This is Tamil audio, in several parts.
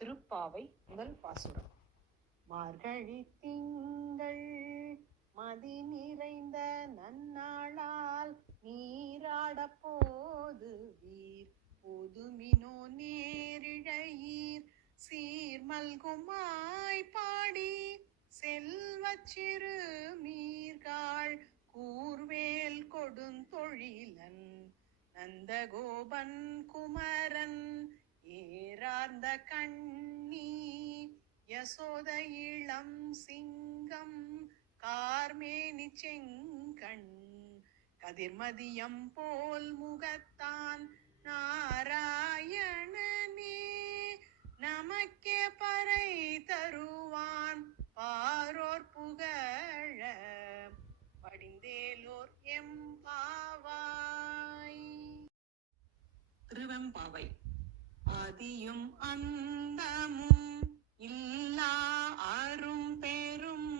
திருப்பாவை முதல் பாசுரம். மார்கழி திங்கள் மதி நிறைந்த நன்னாளால் நீராட போது வீர். புதுமினோ நேரிழையீர். சீர்மல்குமாய் பாடி செல்வ சிறு மீர்காள். கூர்வேல் கொடுந்தொழிலன் நந்தகோபன் குமர ஏறார்ந்த கண்ணி யசோத இளம் சிங்கம் கார்மேனி செங்கண் கதிர்மதியம் போல் முகத்தான் நாராயணனே. நமக்கே பறை தருவான் பாரோர் புகழ படிந்தேலோர் எம்பாவாய் திருவெம்பாவை. அதியும் அந்தமும் இல்லா அரும் பெரும்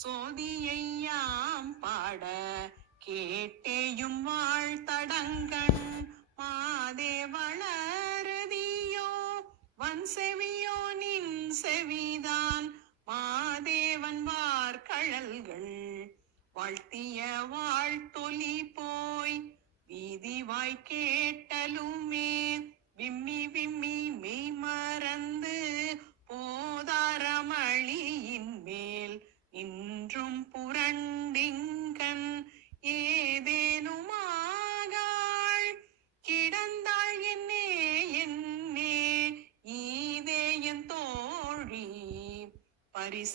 சோதியையாம் பாட கேட்டேயும் வாழ்த்தடங்கண் மாதேவளரதியோ வன் செவியோ நின் செவிதான் மாதேவன் வார்கழல்கள் வாழ்த்திய வாழ்த்தொலி போய் வீதி வாய் கேட்டலுமே விம்மி விம்மி மெய் மறந்து போதாரமளியின் மேல் இன்றும் புரண்டிங்கன் ஏதேனுமாகாள். கிடந்தாள் என்னே என்னே ஈதே என் தோழி பரிசேலோரெம்பாவ